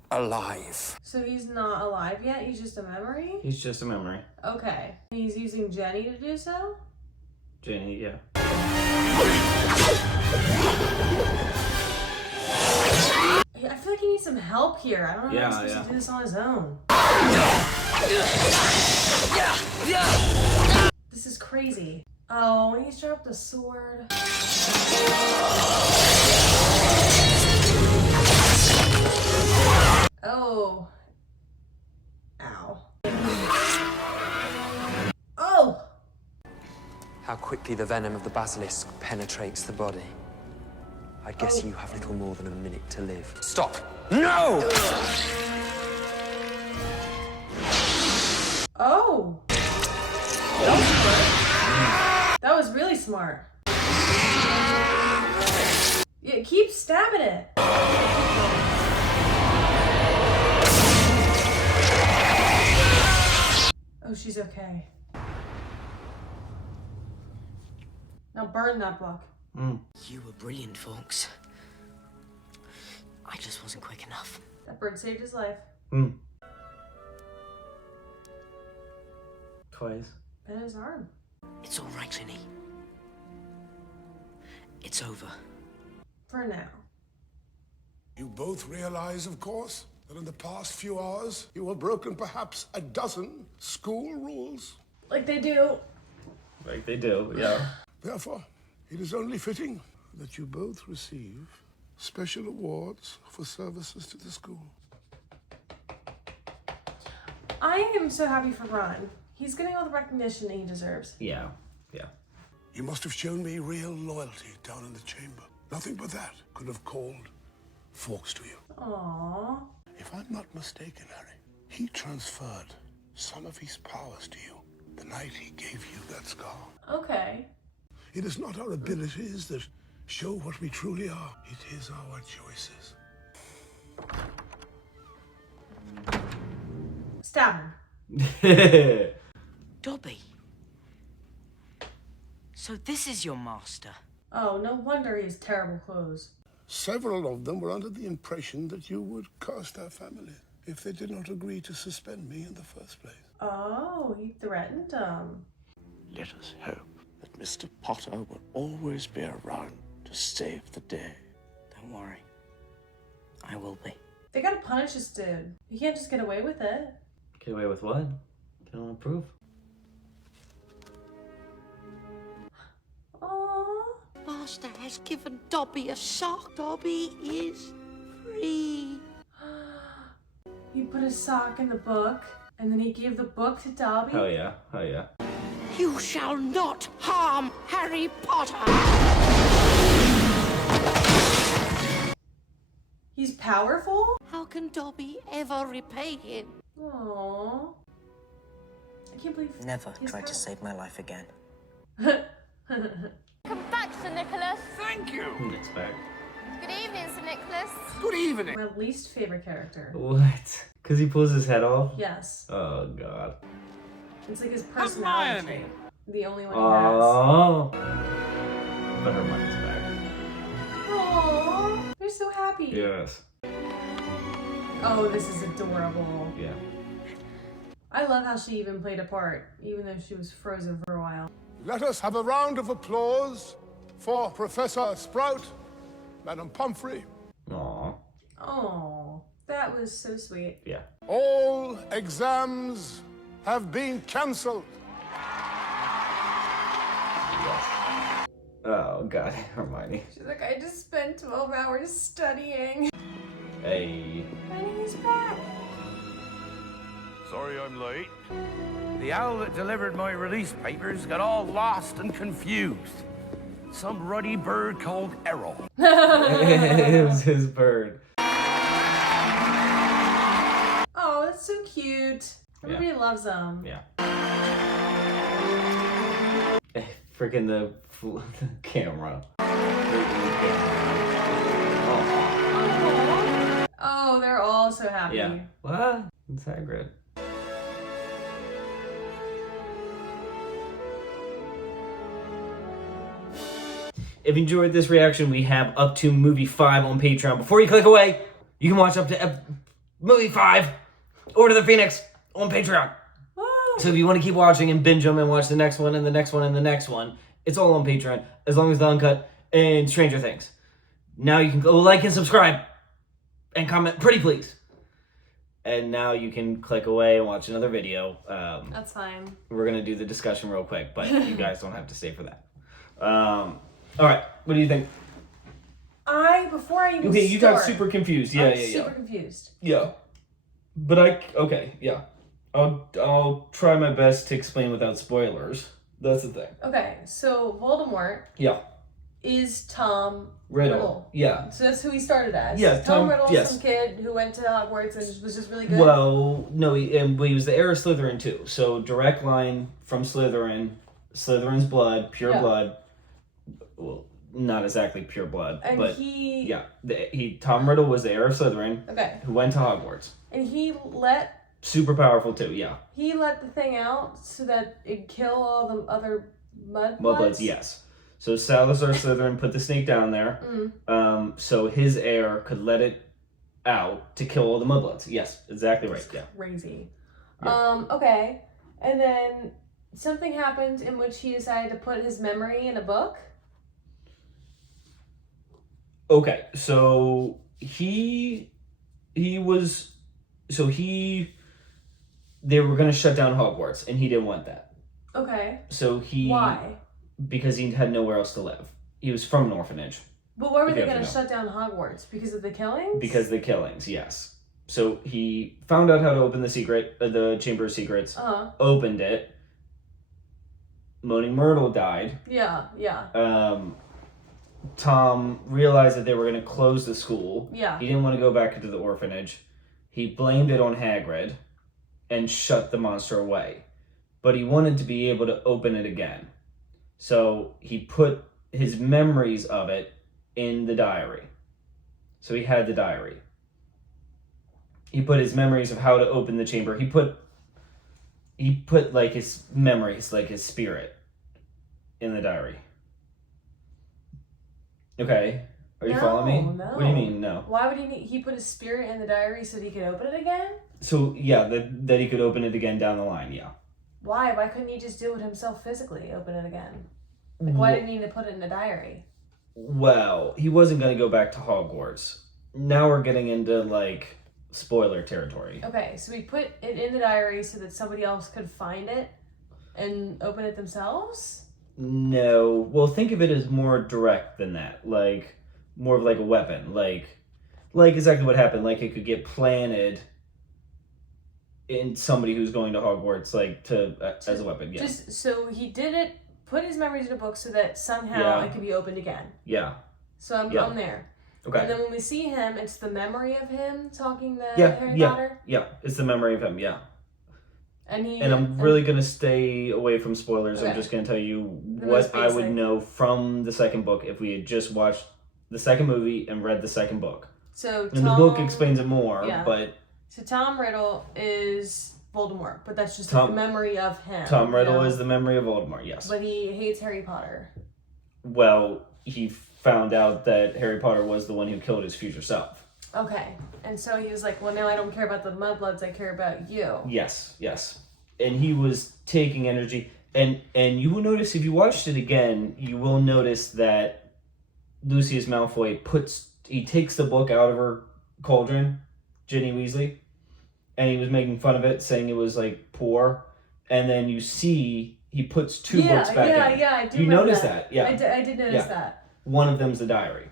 alive. So he's not alive yet? He's just a memory? He's just a memory. Okay. He's using Jenny to do so? Jenny, yeah. I feel like he needs some help here. I don't know if he's supposed to do this on his own. This is crazy. Oh, and he's dropped the sword. Oh. Ow. Oh! How quickly the venom of the basilisk penetrates the body. I guess you have little more than a minute to live. Stop! No! Oh! That was really smart. Yeah, keep stabbing it. Oh, she's okay. Now burn that book. You were brilliant, Fawkes. I just wasn't quick enough. That bird saved his life. Twice. And his arm. It's all right, Ginny. It's over. For now. You both realize, of course, that in the past few hours, you have broken perhaps a dozen school rules. Like they do. Like they do, yeah. Therefore, it is only fitting that you both receive special awards for services to the school. I am so happy for Ron. He's getting all the recognition that he deserves. Yeah. You must have shown me real loyalty down in the chamber. Nothing but that could have called Fawkes to you. Aww. If I'm not mistaken, Harry, he transferred some of his powers to you the night he gave you that scar. Okay. It is not our abilities that show what we truly are. It is our choices. Stab him. Dobby. So this is your master? Oh, no wonder he has terrible clothes. Several of them were under the impression that you would curse their family if they did not agree to suspend me in the first place. Oh, he threatened them. Let us hope that Mr. Potter will always be around to save the day. Don't worry. I will be. They gotta punish this dude. You can't just get away with it. Get away with what? Get on proof. Aww. Master has given Dobby a sock. Dobby is free. He put a sock in the book, and then he gave the book to Dobby. Oh yeah. You shall not harm Harry Potter. He's powerful? How can Dobby ever repay him? Aww. I can't believe Never try to save my life again. Come back, Sir Nicholas. Thank you. It's back. Good evening, Sir Nicholas. Good evening. My least favorite character. What? Because he pulls his head off? Yes. Oh god. It's like his personality trait. The only one he has. Oh. But her money's back. Aww, they're so happy. Yes. Oh, this is adorable. Yeah. I love how she even played a part, even though she was frozen for a while. Let us have a round of applause for Professor Sprout, Madam Pomfrey. Aww. Oh, that was so sweet. Yeah. All exams have been cancelled. Oh, God, Hermione. She's like, I just spent 12 hours studying. Hey. And he's back. Sorry I'm late. The owl that delivered my release papers got all lost and confused. Some ruddy bird called Errol. It was his bird. Oh, that's so cute. Everybody loves them. Yeah. Freaking the camera. Oh, they're all so happy. Yeah. What? It's Hagrid. If you enjoyed this reaction, we have up to movie 5 on Patreon. Before you click away, you can watch up to movie 5, Order of the Phoenix, on Patreon. Woo. So if you want to keep watching and binge them and watch the next one and the next one and the next one, it's all on Patreon, as long as the uncut and Stranger Things. Now you can go like and subscribe and comment, pretty please. And now you can click away and watch another video. That's fine. We're going to do the discussion real quick, but you guys don't have to stay for that. All right, what do you think? Before I even Okay, you got start, super confused. Yeah, I'm yeah. super confused. Yeah. But okay, yeah. I'll try my best to explain without spoilers. That's the thing. Okay, so Voldemort Yeah. is Tom Riddle. Yeah. So that's who he started as. Yeah, Tom Riddle, yes. some kid who went to Hogwarts and was just really good. Well, no, he was the heir of Slytherin too. So direct line from Slytherin, Slytherin's blood, pure blood. Well, not exactly pure blood, And but he- yeah, Tom Riddle was the heir of Slytherin. Okay. Who went to Hogwarts. And he let Super powerful too. Yeah. the thing out so that it'd kill all the other mudbloods? Mudbloods, yes. So Salazar Slytherin put the snake down there, so his heir could let it out to kill all the mudbloods. Yes, exactly right. Yeah. Crazy. Yeah. Okay. And then something happened in which he decided to put his memory in a book. Okay, so they were gonna shut down Hogwarts, and he didn't want that. Okay. So Why? Because he had nowhere else to live. He was from an orphanage. But why were If they you have going to to shut down Hogwarts? Because of the killings? Because of the killings, yes. So he found out how to open the Chamber of Secrets, opened it. Moaning Myrtle died. Yeah. Tom realized that they were going to close the school. Yeah. He didn't want to go back into the orphanage. He blamed it on Hagrid and shut the monster away. But he wanted to be able to open it again. So he put his memories of it in the diary. So he had the diary. He put his memories of how to open the chamber. He put like his memories, like his spirit, in the diary. Okay. Are you following me? No. What do you mean, no? Why would he put his spirit in the diary so that he could open it again? So, yeah, that he could open it again down the line, yeah. Why? Why couldn't he just do it himself physically, open it again? Like, why didn't he need to put it in the diary? Well, he wasn't going to go back to Hogwarts. Now we're getting into, like, spoiler territory. Okay, so we put it in the diary so that somebody else could find it and open it themselves? No. Well, think of it as more direct than that. Like, more of like a weapon. Like exactly what happened. Like, it could get planted in somebody who's going to Hogwarts, like, as a weapon, yeah. Just, so he did it, put his memories in a book so that somehow it could be opened again. Yeah. So I'm there. Okay. And then when we see him, it's the memory of him talking to Harry yeah, Potter? Yeah, it's the memory of him, yeah. And I'm really going to stay away from spoilers. Okay. I'm just going to tell you The what most I would basic. know from the second book if we had just watched the second movie and read the second book. So And the book explains it more, yeah. but... So Tom Riddle is Voldemort, but that's just Tom- the memory of him. Tom Riddle you know? is the memory of Voldemort, yes. But he hates Harry Potter. Well, he found out that Harry Potter was the one who killed his future self. Okay. And so he was like, well, now I don't care about the mudbloods, I care about you. Yes. And he was taking energy. And you will notice, if you watched it again, you will notice that Lucius Malfoy takes the book out of her cauldron, Ginny Weasley, and he was making fun of it, saying it was like poor. And then you see he puts two books back in. Yeah, I do. You remember notice that? Yeah, I did notice that. One of them's the diary.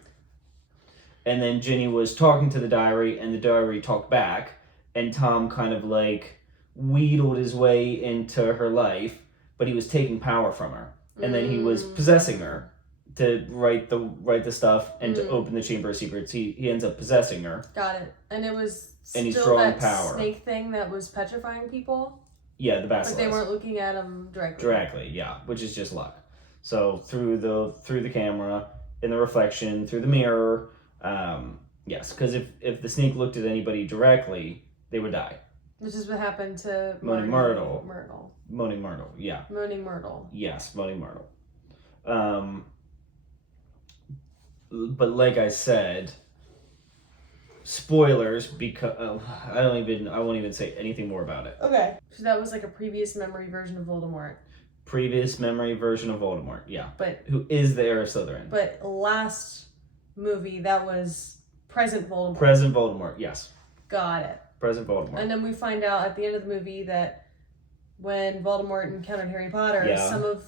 And then Ginny was talking to the diary, and the diary talked back, and Tom kind of like wheedled his way into her life, but he was taking power from her. And then he was possessing her to write the stuff and to open the Chamber of Secrets. He ends up possessing her. Got it. And it was And he's still drawing that power. snake thing that was petrifying people. Yeah, the basilisk. But they weren't looking at him directly. Directly, yeah, which is just luck. So through the camera, in the reflection, through the mirror, yes, because if the snake looked at anybody directly, they would die. Which is what happened to Moaning Myrtle. Moaning Myrtle, yeah. Moaning Myrtle. Yes, Moaning Myrtle. But like I said, spoilers, because I won't even say anything more about it. Okay. So that was like a previous memory version of Voldemort. Previous memory version of Voldemort, yeah. But who is the heir of Slytherin? But last movie, that was present Voldemort. Present Voldemort, yes. Got it. Present Voldemort. And then we find out at the end of the movie that when Voldemort encountered Harry Potter, some of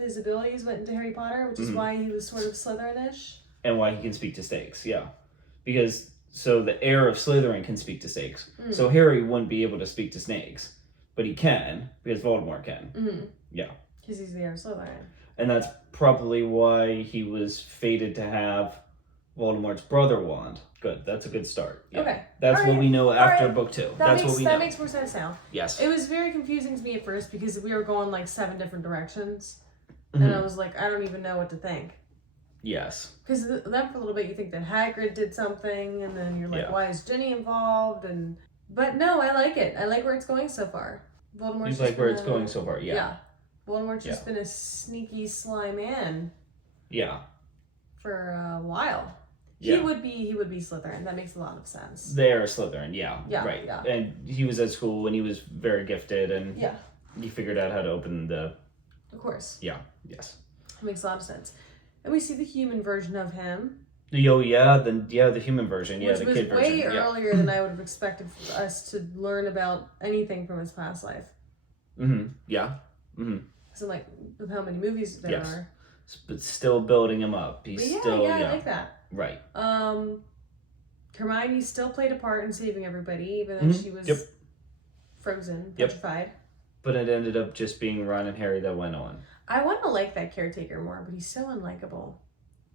his abilities went into Harry Potter, which is why he was sort of Slytherin-ish. And why he can speak to snakes, yeah. Because, so the heir of Slytherin can speak to snakes. So Harry wouldn't be able to speak to snakes. But he can, because Voldemort can. Yeah. Because he's the heir of Slytherin. And that's probably why he was fated to have Voldemort's brother wand. Good, that's a good start. Yeah. Okay. That's what we know after book 2. That's what we know. That makes more sense now. Yes. It was very confusing to me at first because we were going like 7 different directions. And I was like, I don't even know what to think. Yes. Because then for a little bit you think that Hagrid did something, and then you're like, why is Ginny involved? But no, I like it. I like where it's going so far. Voldemort's You like where it's going so far, yeah. Yeah. Voldemort's just been a sneaky sly man. Yeah. For a while. Yeah. He would be Slytherin. That makes a lot of sense. They are Slytherin, yeah. Yeah. Right. Yeah. And he was at school and he was very gifted and he figured out how to open the... Of course. Yeah. Yes. It makes a lot of sense. And we see the human version of him. Oh yeah, the human version, Which the was kid version. way earlier than I would have expected for us to learn about anything from his past life. Yeah. So like, with how many movies there are. But still building him up. I like that. Right. Hermione still played a part in saving everybody, even though she was frozen, petrified. But it ended up just being Ron and Harry that went on. I want to like that caretaker more, but he's so unlikable.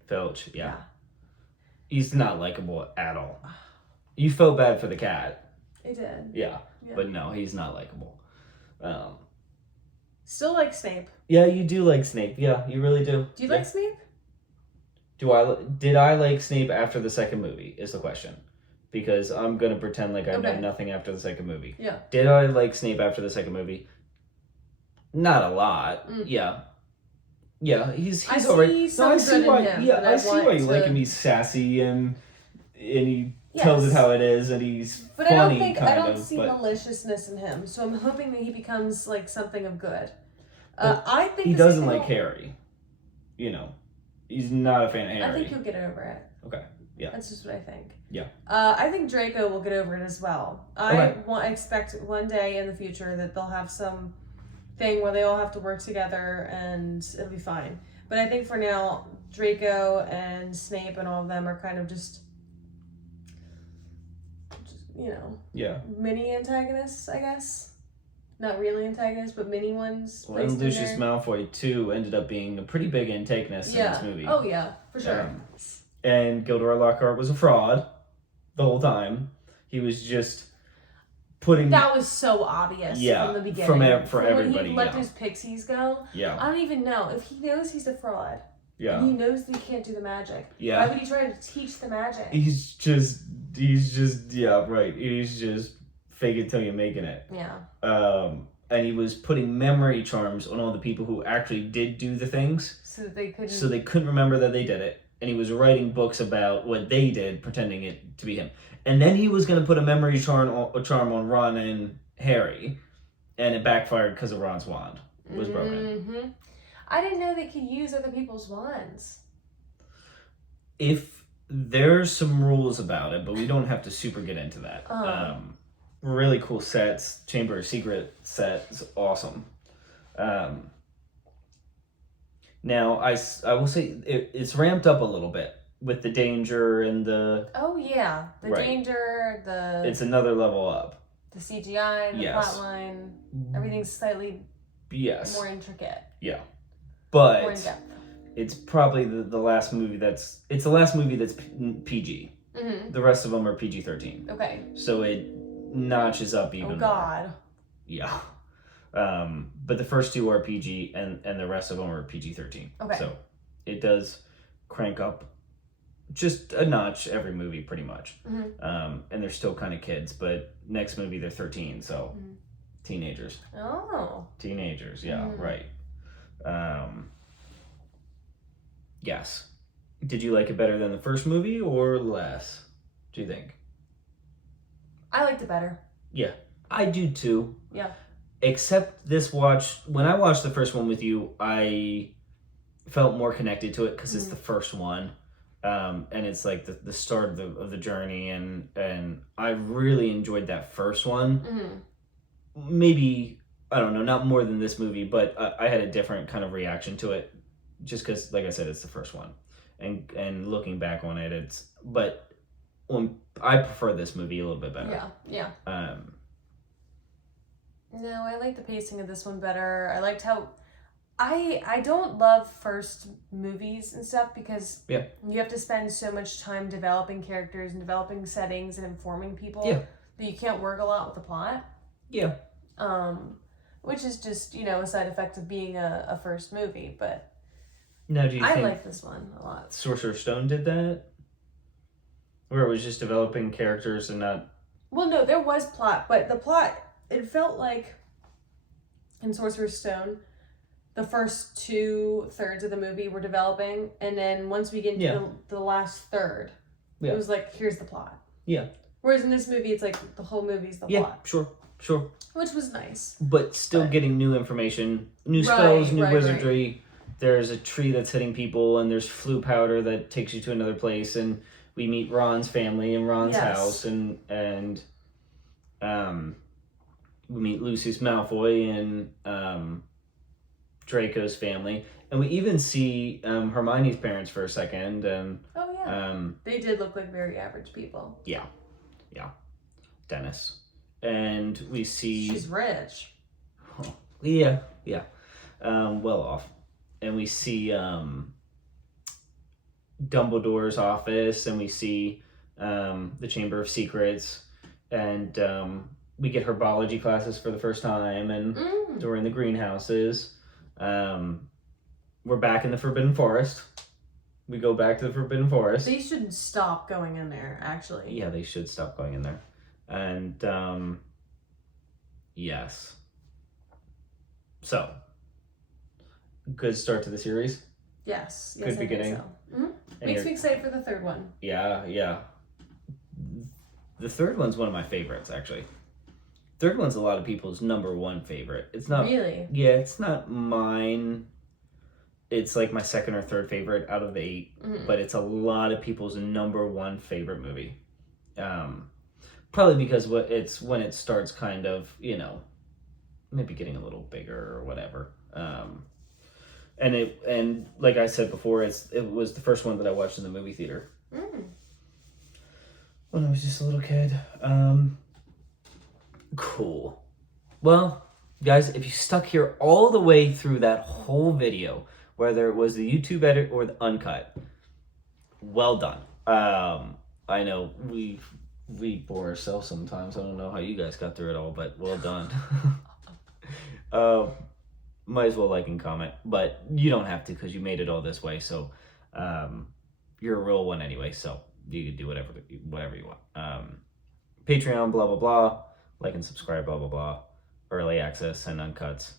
Filch, yeah. He's not likable at all. You felt bad for the cat. I did. Yeah. But no, he's not likable. Still like Snape. Yeah, you do like Snape. Yeah, you really do. Do you like Snape? Did I like Snape after the second movie is the question. Because I'm going to pretend like I know nothing after the second movie. Yeah. Did I like Snape after the second movie? Not a lot. Yeah. Yeah, he's alright. I see why you like him. He's sassy and he tells it how it is, and he's but funny. I don't see maliciousness in him. So I'm hoping that he becomes like something of good. I think he doesn't like Harry. You know, he's not a fan of Harry. I think he'll get over it. Okay. Yeah. That's just what I think. Yeah. I think Draco will get over it as well. I expect one day in the future that they'll have some thing where they all have to work together and it'll be fine. But I think for now, Draco and Snape and all of them are kind of just mini antagonists, I guess. Not really antagonists, but mini ones. Well, and Lucius Malfoy, too, ended up being a pretty big antagonist in this movie. Oh, yeah, for sure. And Gilderoy Lockhart was a fraud the whole time. He was just putting... That was so obvious from the beginning. For everybody, when he let his pixies go. Yeah. I don't even know. If he knows he's a fraud, yeah, and he knows that he can't do the magic, why would he try to teach the magic? He's just fake it till you're making it. Yeah. and he was putting memory charms on all the people who actually did do the things, So that they couldn't. so they couldn't remember that they did it. And he was writing books about what they did, pretending it to be him. And then he was going to put a memory charm on Ron and Harry, and it backfired because of Ron's wand was broken. I didn't know they could use other people's wands. If there's some rules about it, but we don't have to super get into that. Really cool sets. Chamber of Secret set is awesome. Now, I will say it's ramped up a little bit with the danger and the... Oh, yeah. The danger, the... It's another level up. The CGI, the plotline, everything's slightly more intricate. Yeah. More in But depth. it's probably the last movie that's... It's the last movie that's PG. The rest of them are PG-13. Okay. So it notches up even Oh, God. more. Yeah. But the first two are PG and the rest of them are PG-13. Okay. So it does crank up just a notch every movie pretty much. And they're still kind of kids, but next movie they're 13, so teenagers. Oh. Teenagers, yeah, right. Yes. Did you like it better than the first movie or less, do you think? I liked it better. Yeah, I do too. Yeah. Except this watch, when I watched the first one with you, I felt more connected to it because it's the first one. And it's like the start of the journey, and I really enjoyed that first one. Maybe, I don't know, not more than this movie, but I had a different kind of reaction to it just because, like I said, it's the first one. And looking back on it, but I prefer this movie a little bit better. Yeah. No, I like the pacing of this one better. I liked how... I don't love first movies and stuff because you have to spend so much time developing characters and developing settings and informing people that you can't work a lot with the plot. Yeah. Which is just, a side effect of being a first movie, but now, do you think like this one a lot. Sorcerer's Stone did that? Where it was just developing characters and not... Well, no, there was plot, but the plot, it felt like in Sorcerer's Stone, the first 2/3 of the movie were developing, and then once we get into the last third, it was like, here's the plot. Yeah. Whereas in this movie, it's like the whole movie's the plot. Sure. Which was nice. But still getting new information, new spells, new wizardry. There's a tree that's hitting people, and there's flu powder that takes you to another place, and we meet Ron's family in Ron's house, and we meet Lucius Malfoy and Draco's family, and we even see Hermione's parents for a second, and they did look like very average people. Yeah, Dennis, and we see she's rich. Yeah, well off, and we see Dumbledore's office, and we see the Chamber of Secrets, and we get herbology classes for the first time, and we're in the greenhouses. We're back in the Forbidden Forest. We go back to the Forbidden Forest. They should stop going in there, actually. Yeah, they should stop going in there. And, yes. So, good start to the series. Yes, good beginning. I think so. Makes me excited for the third one. Yeah. The third one's one of my favorites, actually. Third one's a lot of people's number one favorite. It's not really. Yeah, it's not mine. It's like my second or third favorite out of the 8, but it's a lot of people's number one favorite movie. Probably because it's when it starts kind of, maybe getting a little bigger or whatever. And like I said before, it was the first one that I watched in the movie theater when I was just a little kid. Cool. Well, guys, if you stuck here all the way through that whole video, whether it was the YouTube edit or the uncut, well done. I know we bore ourselves sometimes. I don't know how you guys got through it all, but well done. Might as well like and comment, but you don't have to because you made it all this way. So you're a real one anyway, so you can do whatever you want. Patreon, blah blah blah. Like and subscribe, blah blah blah. early access and uncuts.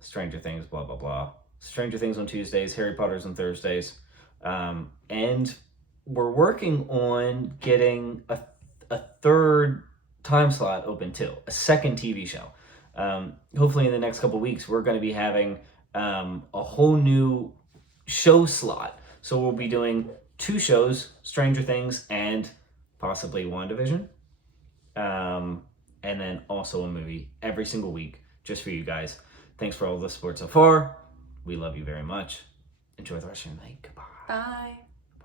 Stranger Things, blah, blah, blah. Stranger Things on Tuesdays, Harry Potter's on Thursdays. And we're working on getting a third time slot open too, a second TV show. Hopefully in the next couple weeks, we're going to be having a whole new show slot. So we'll be doing 2 shows, Stranger Things and possibly WandaVision. And then also a movie every single week just for you guys. Thanks for all the support so far. We love you very much. Enjoy the rest of your night. Goodbye. Bye.